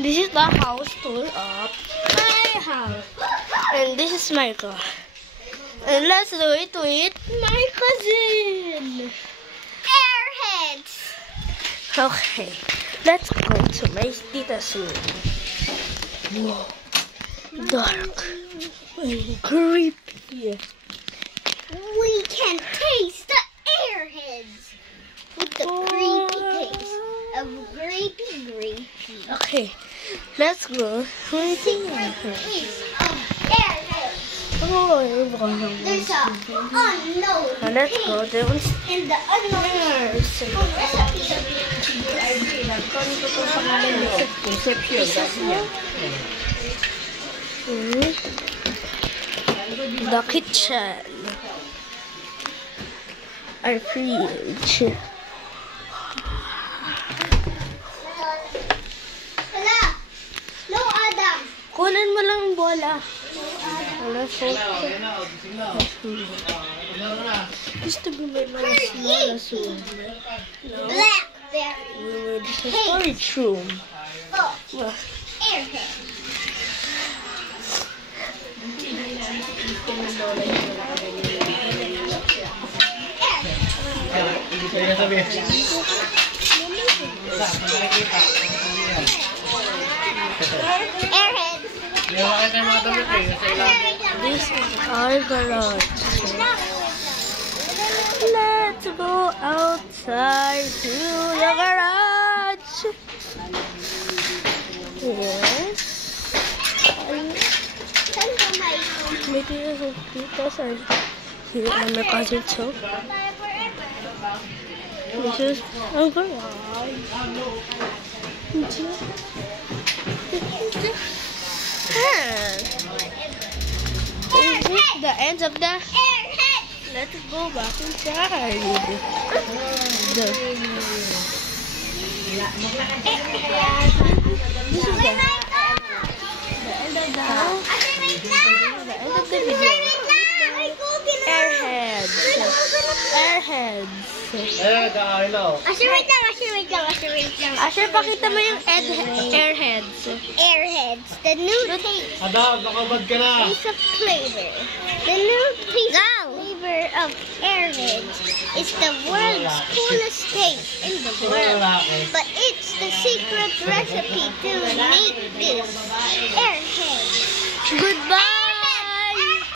This is the house tour of my house. And this is my car. And let's do it with my cousin. Airheads. Okay, let's go to my tita's room. Whoa. Dark and creepy. We can taste the airheads with the creepy taste of grapey. Okay, let's go. Secret taste of airheads. Oh, There's a unknown let's go taste down. in the unknown recipe. The kitchen. Our fridge. Hala! No, Adam! Kunin mo lang yung bola. Wala, so. Used to be my mom's room. Blackberry. This is storage room. Oh, Well, airhead. Airhead. this is our garage. Let's go outside to the garage. Yes. My titas are here and my cousin too. This is our garage. Is this the end of the? Airhead. Let's go back inside. This is the end of the video. Airheads. Asher, pakita mo yung airheads. Airheads. The new taste. Adam, nakabad ka na. Taste of flavor. The new taste flavor of airheads is the world's coolest taste in the world. But it's the secret recipe to make this airhead. Goodbye.